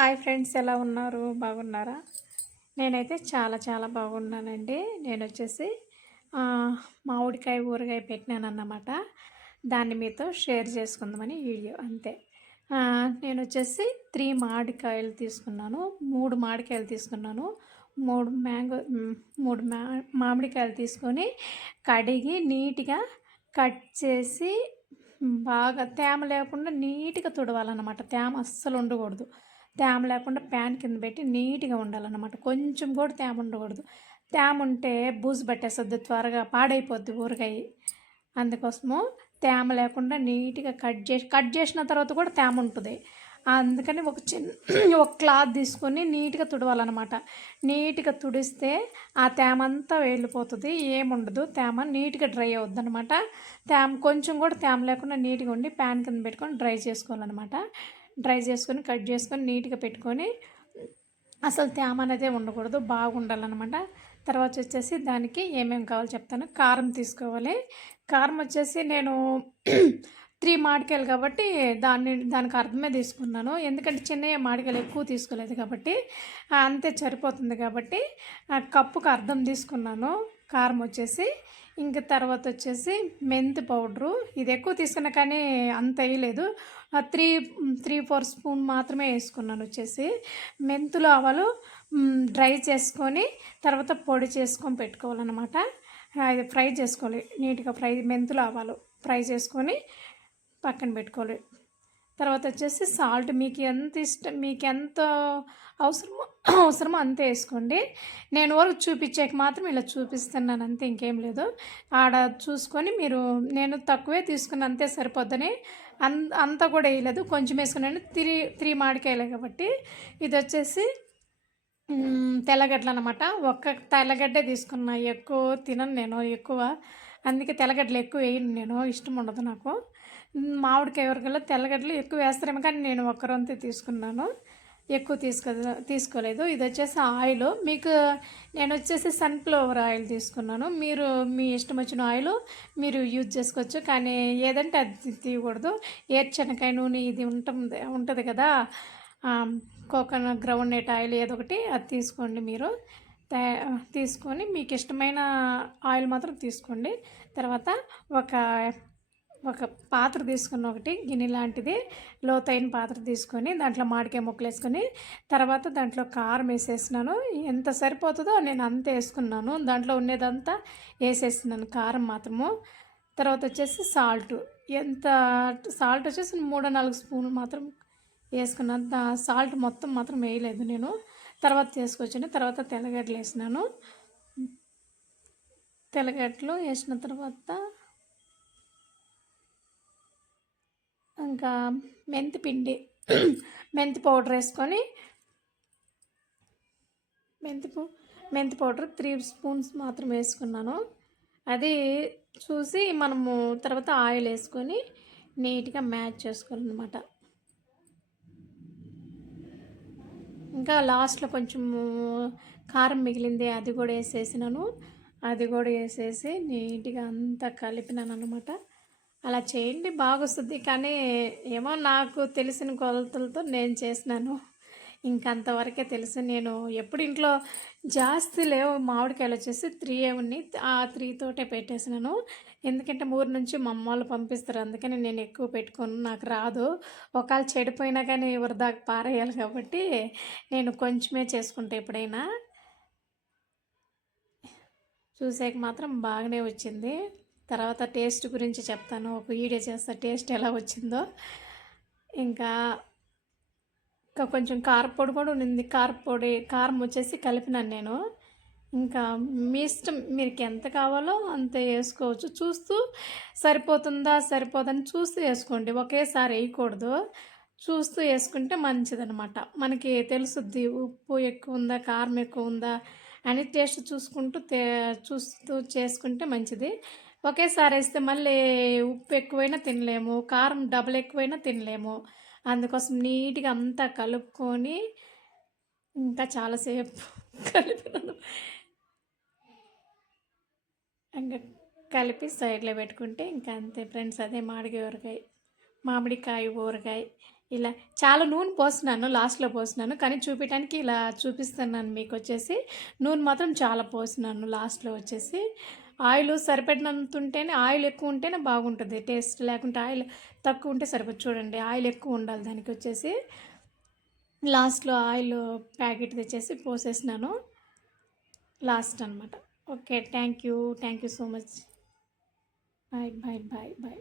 Hi friends, ఎలా ఉన్నారు? బాగున్నారా? నేనైతే చాలా చాలా బాగున్నానండి. నేనొచ్చేసి మామిడికాయ ఊరగాయ పెట్టినానన్నమాట. దాన్ని మీతో షేర్ చేసుకుందామని వీడియో అంతే. నేనొచ్చేసి 3 మామిడికాయలు తీసుకున్నాను. 3 మామిడికాయలు తీసుకున్నాను. 3 3 మామిడికాయలు తీసుకొని కడిగి నీట్‌గా కట్ చేసి బాగా తేమ లేకుండా నీట్‌గా తుడవాలన్నమాట. తేమ అస్సలు ఉండకూడదు. తేమ లేకుండా ప్యాన్ కింద పెట్టి నీట్‌గా ఉండాలన్నమాట. కొంచెం కూడా తేమ ఉండకూడదు. తేమ ఉంటే బూజు పట్టేస్తది, త్వరగా పాడైపోద్ది ఊరగాయ. అందుకోసము తేమ లేకుండా నీట్‌గా కట్ చేసిన తర్వాత కూడా తేమ ఉంటది. అందుకని ఒక క్లాత్ తీసుకొని నీట్‌గా తుడవాలన్నమాట. నీట్‌గా తుడిస్తే ఆ తేమ అంతా వెళ్ళిపోతుంది. ఏముండదు, తేమ నీట్‌గా డ్రై అవుద్దనమాట. కొంచెం కూడా తేమ లేకుండా నీట్‌గా ఉండి ప్యాన్ కింద పెట్టుకొని డ్రై చేసుకోవాలన్నమాట. డ్రై చేసుకొని కట్ చేసుకొని నీట్‌గా పెట్టుకొని అసలు తేమ అనేదే ఉండకూడదు, బాగుండాలన్నమాట. తర్వాత వచ్చేసి దానికి ఏమేమి కావాలో చెప్తాను. కారం తీసుకోవాలి. కారం వచ్చేసి నేను 3 మామిడికాయలు కాబట్టి దానికి అర్థమే తీసుకున్నాను. ఎందుకంటే చిన్నవి మామిడికాయలు ఎక్కువ తీసుకోలేదు కాబట్టి అంతే సరిపోతుంది కాబట్టి కప్పుకు అర్థం తీసుకున్నాను కారం వచ్చేసి. ఇంక తర్వాత వచ్చేసి మెంతి పౌడరు. ఇది ఎక్కువ తీసుకున్నా కానీ అంత వేయలేదు. 3-4 స్పూన్ మాత్రమే వేసుకున్నాను. వచ్చేసి మెంతులు ఆవాలు డ్రై చేసుకొని తర్వాత పొడి చేసుకొని పెట్టుకోవాలన్నమాట. ఇది ఫ్రై చేసుకోవాలి నీట్‌గా. మెంతులు ఆవాలు ఫ్రై చేసుకొని పక్కన పెట్టుకోవాలి. తర్వాత వచ్చేసి సాల్ట్ మీకు ఎంత అవసరమో అంతే వేసుకోండి. నేను వరకు చూపించేకి మాత్రం ఇలా చూపిస్తున్నాను అంతే, ఇంకేం లేదు. ఆడ చూసుకొని నేను తక్కువే తీసుకున్న అంతే సరిపోద్దని అంతా కూడా వేయలేదు, కొంచెం వేసుకున్నాను. 3 మామిడికాయలే కాబట్టి. ఇది వచ్చేసి తెల్లగడ్డలు అనమాట. ఒక్క తెల్లగడ్డే తీసుకున్నా, ఎక్కువ తినను నేను ఎక్కువ. అందుకే తెల్లగడ్డలు ఎక్కువ వేయను నేను, ఇష్టం ఉండదు నాకు. మామిడికాయ ఊరగాయలో తెల్లగడ్డలు ఎక్కువ వేస్తారేమో కానీ నేను ఒక్కరొంతే తీసుకున్నాను, ఎక్కువ తీసుకోలేదు. ఇది వచ్చేసి ఆయిల్. నేను వచ్చేసి సన్ఫ్లవర్ ఆయిల్ తీసుకున్నాను. మీరు మీ ఇష్టం వచ్చిన ఆయిల్ మీరు యూజ్ చేసుకోవచ్చు, కానీ ఏదంటే అది తీయకూడదు. ఏరుశనగకాయ నూనె ఇది ఉంటుంది కదా, కోకోనట్ గ్రౌండ్ నట్ ఆయిల్ ఏదో ఒకటి అది తీసుకోండి. మీరు తీసుకొని మీకు ఇష్టమైన ఆయిల్ మాత్రం తీసుకోండి. తర్వాత ఒక పాత్ర తీసుకున్న, ఒకటి గిన్నె లాంటిది లోతైన పాత్ర తీసుకొని దాంట్లో మామిడికాయ ముక్కలు వేసుకొని తర్వాత దాంట్లో కారం వేసేసినాను. ఎంత సరిపోతుందో నేను అంత వేసుకున్నాను. దాంట్లో ఉండేదంతా వేసేసినాను, కారం మాత్రము. తర్వాత వచ్చేసి సాల్ట్ వచ్చేసి 3-4 స్పూన్లు మాత్రం వేసుకున్నాను. సాల్ట్ మొత్తం మాత్రం వేయలేదు నేను. తర్వాత తీసుకొచ్చాను. తర్వాత తెల్లగడ్డలు వేసిన తర్వాత ఇంకా మెంతి పౌడర్ వేసుకొని మెంతి పౌడర్ 3 స్పూన్స్ మాత్రం వేసుకున్నాను. అది చూసి మనము తర్వాత ఆయిల్ వేసుకొని నీట్గా మ్యాచ్ చేసుకోవాలన్నమాట. ఇంకా లాస్ట్లో కొంచెము కారం మిగిలింది, అది కూడా వేసేసినాను. అది కూడా వేసేసి నీట్గా అంతా కలిపినాను అనమాట. అలా చేయండి, బాగొస్తుంది. కానీ ఏమో నాకు తెలిసిన కొలతలతో నేను చేసినాను, ఇంకంతవరకే తెలుసు. నేను ఎప్పుడు ఇంట్లో జాస్తి లేవు, మామిడికాయలు వచ్చేసి 3 ఉన్నాయి. ఆ 3 తోటే పెట్టేసినాను. ఎందుకంటే ఊరు నుంచి మా అమ్మ వాళ్ళు పంపిస్తారు, అందుకని నేను ఎక్కువ పెట్టుకోను, నాకు రాదు. ఒకవేళ చెడిపోయినా కానీ వృధాకు పారేయాలి కాబట్టి నేను కొంచెమే చేసుకుంటా ఎప్పుడైనా. చూసాక మాత్రం బాగానే వచ్చింది. తర్వాత టేస్ట్ గురించి చెప్తాను, ఒక వీడియో చేస్తా టేస్ట్ ఎలా వచ్చిందో. ఇంకా కొంచెం కారపొడి కూడా ఉంది. కారం వచ్చేసి కలిపినాను నేను. ఇంకా మీ ఇష్టం, మీకు ఎంత కావాలో అంత వేసుకోవచ్చు. చూస్తూ సరిపోదని చూస్తూ వేసుకోండి, ఒకేసారి వేయకూడదు. చూస్తూ వేసుకుంటే మంచిదనమాట. మనకి తెలుసుద్ది ఉప్పు ఎక్కువ ఉందా, కారం ఎక్కువ ఉందా అని టేస్ట్ చూస్తూ చేసుకుంటే మంచిది. ఒకేసారి వేస్తే మళ్ళీ ఉప్పు ఎక్కువైనా తినలేము, కారం డబల్ ఎక్కువైనా తినలేము. అందుకోసం నీట్గా అంతా కలుపుకొని ఇంకా చాలాసేపు కలిపినాను. ఇంకా కలిపి సైడ్లో పెట్టుకుంటే ఇంకా అంతే ఫ్రెండ్స్. అదే మామిడికాయ ఊరగాయ. ఇలా చాలా నూనె పోస్తున్నాను. లాస్ట్‌లో పోస్తున్నాను. కానీ చూపియటానికి ఇలా చూపిస్తున్నాను మీకొచ్చేసి. నూనె మాత్రం చాలా పోస్తున్నాను లాస్ట్‌లో వచ్చేసి. ఆయిలు సరిపడినంత ఉంటేనే ఆయిల్ ఎక్కువ ఉంటేనే బాగుంటది టేస్ట్. లేకుంటే ఆయిల్ తక్కువ ఉంటే సరిపోదు. చూడండి ఆయిల్ ఎక్కువ ఉండాలి దానికొచ్చేసి. లాస్ట్‌లో ఆయిల్ ప్యాకెట్ తెచ్చేసి పోసేసినాను. లాస్ట్ అనమాట. Okay. Thank you. Thank you so much. Bye. Bye. Bye. Bye.